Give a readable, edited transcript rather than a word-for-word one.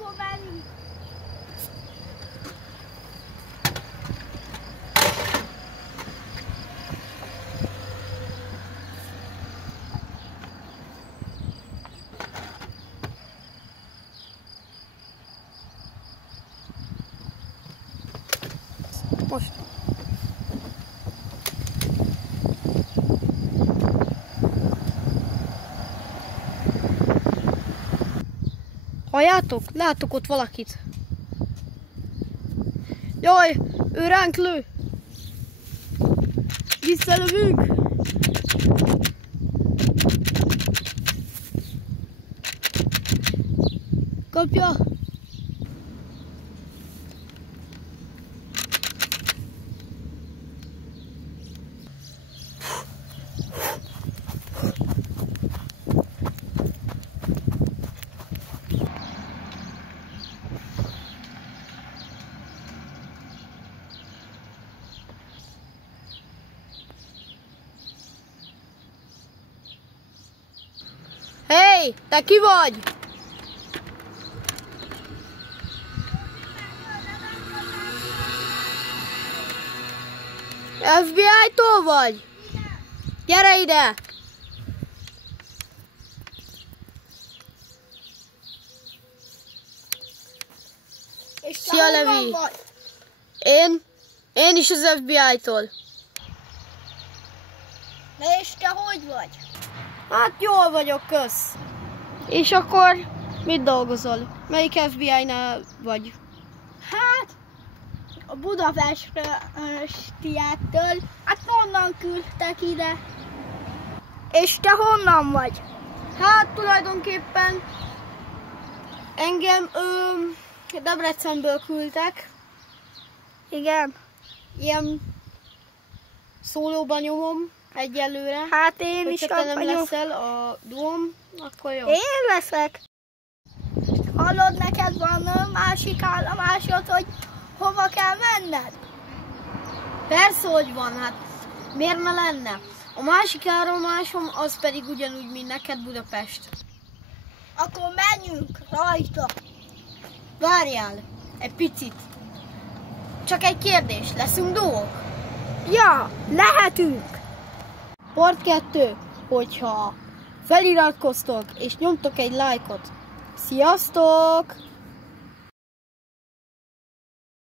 Akkor menjünk. Most. Halljátok? Látok ott valakit. Jaj, ő ránk lő. Visszalövünk. Kapja. Hey, te ki vagy? FBI-tól vagy? Gyere ide! És Szia, Levi! Én is az FBI-tól. Na és te hogy vagy? Hát jól vagyok, kösz. És akkor mit dolgozol? Melyik FBI-nál vagy? Hát, a budapestiától, hát honnan küldtek ide? És te honnan vagy? Hát tulajdonképpen engem Debrecenből küldtek. Igen. Ilyen szólóban nyomom egyelőre. Hát én is Hogyha te nem vagyok. leszel a duom, akkor jó. Én leszek. Hallod, neked van másik állomásod, hogy hova kell menned? Persze, hogy van, hát miért ne lenne? A másik állomásom az pedig ugyanúgy, mint neked Budapest. Akkor menjünk rajta. Várjál egy picit. Csak egy kérdés, leszünk duók? Ja, lehetünk. Part 2, hogyha feliratkoztok és nyomtok egy lájkot. Sziasztok!